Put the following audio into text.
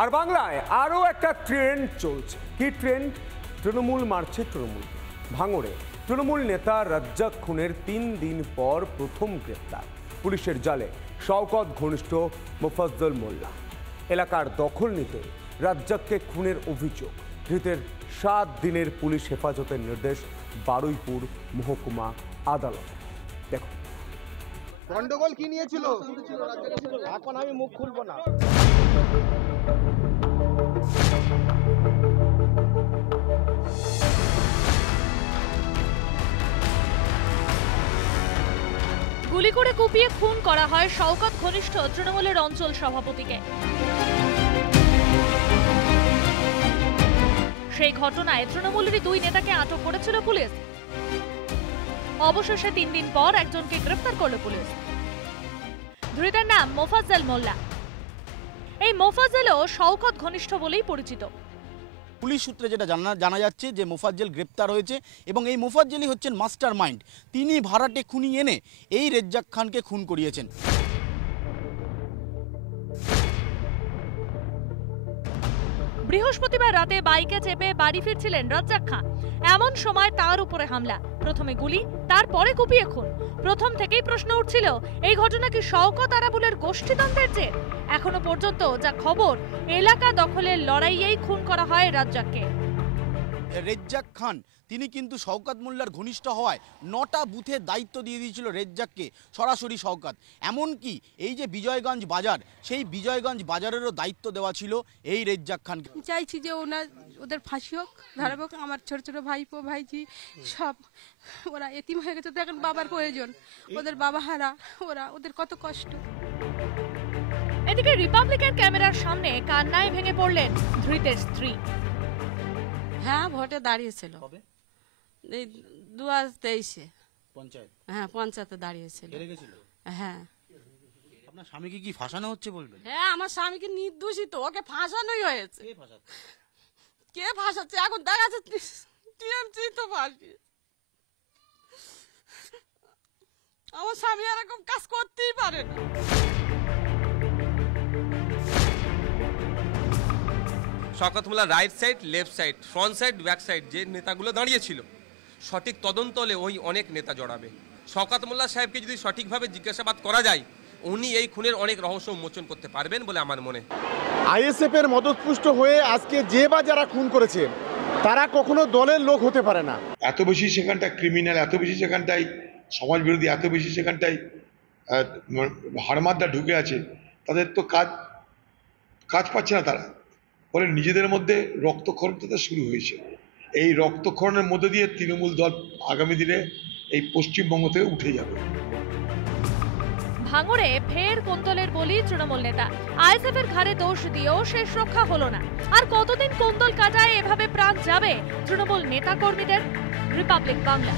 আর বাংলায় আরও একটা ট্রেন্ড চলছে। কি ট্রেন্ড? তৃণমূল মারছে তৃণমূল। ভাঙড়ে তৃণমূল নেতা রাজ্জাক খুনের 3 দিন পর প্রথম গ্রেপ্তার। পুলিশের জালে শওকত ঘনিষ্ঠ মোফাজ্জল মোল্লা। এলাকার দখল নিতে রাজ্জাককে খুনের অভিযোগ। ধৃতের 7 দিনের পুলিশ হেফাজতের নির্দেশ বারুইপুর মহকুমা আদালত। দেখো গন্ডগোল কি নিয়েছিল, এখন আমি মুখ খুলবো না। গুলি করে কুপিয়ে খুন করা হয় শওকত ঘনিষ্ঠ তৃণমূলের অঞ্চল সভাপতিকে। সেই ঘটনায় তৃণমূলেরই 2 নেতাকে আটক করেছিল পুলিশ। অবশেষে 3 দিন পর একজনকে গ্রেফতার করল পুলিশ। ধৃতের নাম মোফাজ্জল মোল্লা। এই মোফাজ্জলও শওকত ঘনিষ্ঠ বলেই পরিচিত। পুলিশ সূত্রে যেটা জানা যাচ্ছে যে মোফাজ্জল গ্রেপ্তার হয়েছে এবং এই মোফাজ্জলই হচ্ছেন মাস্টার মাইন্ড। তিনি ভাড়াটে খুনি এনে এই রেজ্জাক খানকে খুন করিয়েছেন। বৃহস্পতিবার রাতে বাইকে চেপে বাড়ি ফিরছিলেন রাজ্জাক খান। এমন সময় তার উপরে হামলা, প্রথমে গুলি, তারপরে কুপিয়ে খুন। প্রথম থেকেই প্রশ্ন উঠছিল, এই ঘটনা কি শওকত আরাবুলের গোষ্ঠীদ্বন্দ্বের জের? এখনো পর্যন্ত যা খবর, এলাকা দখলের লড়াইয়েই খুন করা হয় রাজ্জাককে। রেজ্জাক খান তিনি কিন্তু শওকত মোল্লার ঘনিষ্ঠ হওয়ায় 9টা বুথের দায়িত্ব দিয়ে দিয়েছিল রেজ্জাককে, সরাসরি শওকত। এমনকি এই যে বিজয়গঞ্জ বাজার, সেই বিজয়গঞ্জ বাজারেরও দায়িত্ব দেওয়া ছিল এই রেজ্জাক খানকে। চাইছি যে ওদের ফাঁসি হোক, ধারাবাহিক। আমার ছোট ছোট ভাইপো ভাইজি সব ওরা এতিম হয়ে গেছে, দেখেন বাবার প্রয়োজন, ওদের বাবা হারা, ওদের কত কষ্ট। এদিকে রিপাবলিকের ক্যামেরার সামনে কান্নায় ভেঙে পড়লেন ধৃতের স্ত্রী। হ্যাঁ, ভোটে দাঁড়িয়েছিল এই 2023-এ পঞ্চায়েত। হ্যাঁ, পঞ্চায়েতে দাঁড়িয়েছিল। হ্যাঁ। আপনার স্বামীকে কি ফাঁসানো হচ্ছে বলবেন? হ্যাঁ, আমার স্বামীকে নির্দোষিত, ওকে ফাঁসানোই হয়েছে। কে ফাঁসাচ্ছে এখন দেখা যাচ্ছে, টিএমসি তো ফাঁসি। আমার স্বামী এরকম কাজ করতেই পারে না। Shawkat Molla right side, left side, front side, back side যে নেতাগুলো দাঁড়িয়েছিল, সঠিক তদন্ত হলে ওই অনেক নেতা জড়াবে। শওকত মোল্লা সাহেবকে যদি সঠিকভাবে জিজ্ঞাসাবাদ করা যায়, উনি এই খুনের অনেক রহস্য উন্মোচন করতে পারবেন বলে আমার মনে। আইএসএফ এর মদতপুষ্ট হয়ে আজকে যে বা যারা খুন করেছে তারা কখনো দলের লোক হতে পারে না। এত বেশি সেখানটা ক্রিমিনাল, এত বেশি সেখানটাই সমাজ বিরোধী, এত বেশি সেখানটাই হারমাদা ঢুকে আছে, তাদের তো কাজ পাচ্ছে না তারা। ফলে নিজেদের মধ্যে রক্তক্ষরণটা শুরু হয়েছে। এই রক্তক্ষরণের মধ্যে দিয়ে তৃণমূল দল আগামী দিনে এই পশ্চিমবঙ্গ থেকে উঠে যাবে। ভাঙড়ে ফের কোন্দলের বলি তৃণমূল নেতা। আইএসএফ এর ঘাড়ে দোষ দিয়েও শেষ রক্ষা হলো না। আর কতদিন কোন্দল কাটায় এভাবে প্রাণ যাবে তৃণমূল নেতা কর্মীদের? রিপাবলিক বাংলা।